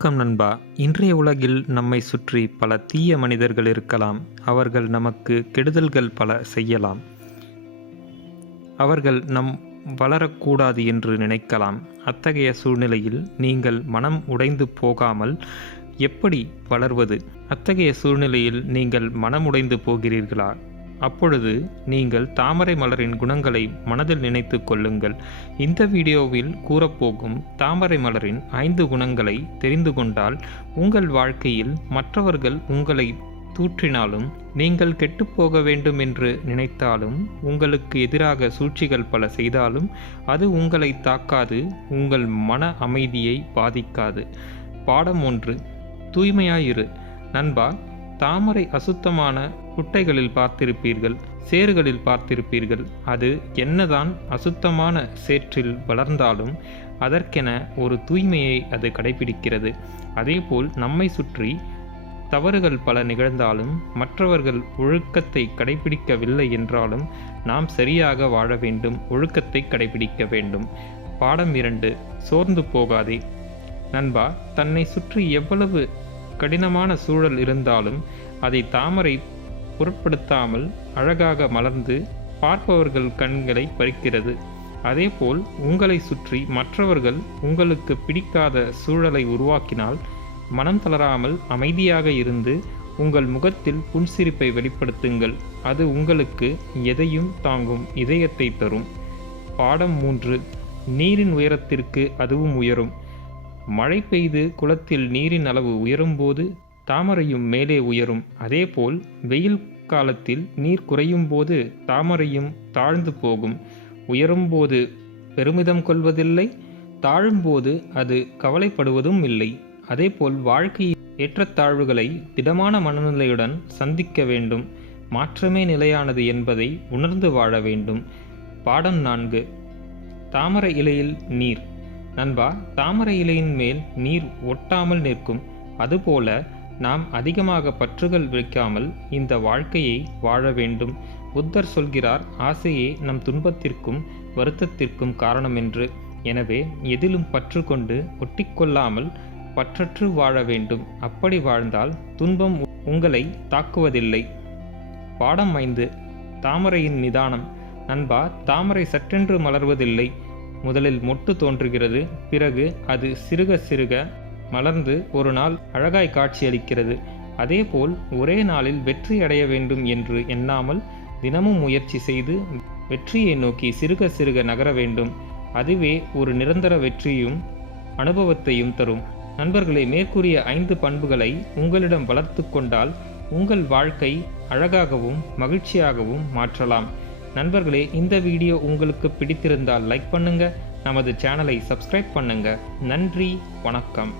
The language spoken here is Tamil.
வணக்கம் நண்பா. இன்றைய உலகில் நம்மை சுற்றி பல தீய மனிதர்கள் இருக்கலாம். அவர்கள் நமக்கு கெடுதல்கள் பல செய்யலாம். அவர்கள் நம் வளரக்கூடாது என்று நினைக்கலாம். அத்தகைய சூழ்நிலையில் நீங்கள் மனம் உடைந்து போகாமல் எப்படி வளர்வது? அத்தகைய சூழ்நிலையில் நீங்கள் மனமுடைந்து போகிறீர்களா? அப்பொழுது நீங்கள் தாமரை மலரின் குணங்களை மனதில் நினைத்து கொள்ளுங்கள். இந்த வீடியோவில் கூறப்போகும் தாமரை மலரின் 5 குணங்களை தெரிந்து கொண்டால் உங்கள் வாழ்க்கையில் மற்றவர்கள் உங்களை தூற்றினாலும், நீங்கள் கெட்டுப்போக வேண்டும் என்று நினைத்தாலும், உங்களுக்கு எதிராக சூழ்ச்சிகள் பல செய்தாலும் அது உங்களை தாக்காது, உங்கள் மன அமைதியை பாதிக்காது. பாடம் 1. தூய்மையாயிரு. நண்பா, தாமரை அசுத்தமான குட்டைகளில் பார்த்திருப்பீர்கள், சேறுகளில் பார்த்திருப்பீர்கள். அது என்னதான் அசுத்தமான சேற்றில் வளர்ந்தாலும் அதற்கென ஒரு தூய்மையை அது கடைபிடிக்கிறது. அதேபோல் நம்மை சுற்றி தவறுகள் பல நிகழ்ந்தாலும், மற்றவர்கள் ஒழுக்கத்தை கடைபிடிக்கவில்லை என்றாலும் நாம் சரியாக வாழ வேண்டும், ஒழுக்கத்தை கடைபிடிக்க வேண்டும். பாடம் 2. சோர்ந்து போகாதே. நண்பா, தன்னை சுற்றி எவ்வளவு கடினமான சூழல் இருந்தாலும் அதை தாமரை பொருட்படுத்தாமல் அழகாக மலர்ந்து பார்ப்பவர்கள் கண்களை பறிக்கிறது. அதேபோல் உங்களை சுற்றி மற்றவர்கள் உங்களுக்கு பிடிக்காத சூழலை உருவாக்கினால் மனம் தளராமல் அமைதியாக இருந்து உங்கள் முகத்தில் புன்சிரிப்பை வெளிப்படுத்துங்கள். அது உங்களுக்கு எதையும் தாங்கும் இதயத்தை தரும். பாடம் 3. நீரின் உயரத்திற்கு அதுவும் உயரும். மழை பெய்து குளத்தில் நீரின் அளவு உயரும்போது தாமரையும் மேலே உயரும். அதேபோல் வெயில் காலத்தில் நீர் குறையும் போது தாமரையும் தாழ்ந்து போகும். உயரும்போது பெருமிதம் கொள்வதில்லை, தாழும்போது அது கவலைப்படுவதும் இல்லை. அதேபோல் வாழ்க்கையில் ஏற்றத்தாழ்வுகளை திடமான மனநிலையுடன் சந்திக்க வேண்டும். மாற்றமே நிலையானது என்பதை உணர்ந்து வாழ வேண்டும். பாடம் 4. தாமரை இலையில் நீர். நண்பா, தாமரை இலையின் மேல் நீர் ஒட்டாமல் நிற்கும். அதுபோல நாம் அதிகமாக பற்றுகள் வைக்காமல் இந்த வாழ்க்கையை வாழ வேண்டும். புத்தர் சொல்கிறார், ஆசையே நம் துன்பத்திற்கும் வருத்தத்திற்கும் காரணம் என்று. எனவே எதிலும் பற்று கொண்டு ஒட்டிக்கொள்ளாமல் பற்றற்று வாழ வேண்டும். அப்படி வாழ்ந்தால் துன்பம் உங்களை தாக்குவதில்லை. பாடம் 5. தாமரையின் நிதானம். நண்பா, தாமரை சற்றென்று மலர்வதில்லை. முதலில் மொட்டு தோன்றுகிறது, பிறகு அது சிறுக சிறுக மலர்ந்து ஒரு நாள் அழகாய் காட்சியளிக்கிறது. அதேபோல் ஒரே நாளில் வெற்றி அடைய வேண்டும் என்று எண்ணாமல் தினமும் முயற்சி செய்து வெற்றியை நோக்கி சிறுக சிறுக நகர வேண்டும். அதுவே ஒரு நிரந்தர வெற்றியும் அனுபவத்தையும் தரும். நண்பர்களே, மேற்கூறிய 5 பண்புகளை உங்களிடம் வளர்த்து கொண்டால் உங்கள் வாழ்க்கை அழகாகவும் மகிழ்ச்சியாகவும் மாற்றலாம். நண்பர்களே, இந்த வீடியோ உங்களுக்கு பிடித்திருந்தால் லைக் பண்ணுங்க, நமது சேனலை சப்ஸ்கிரைப் பண்ணுங்க. நன்றி, வணக்கம்.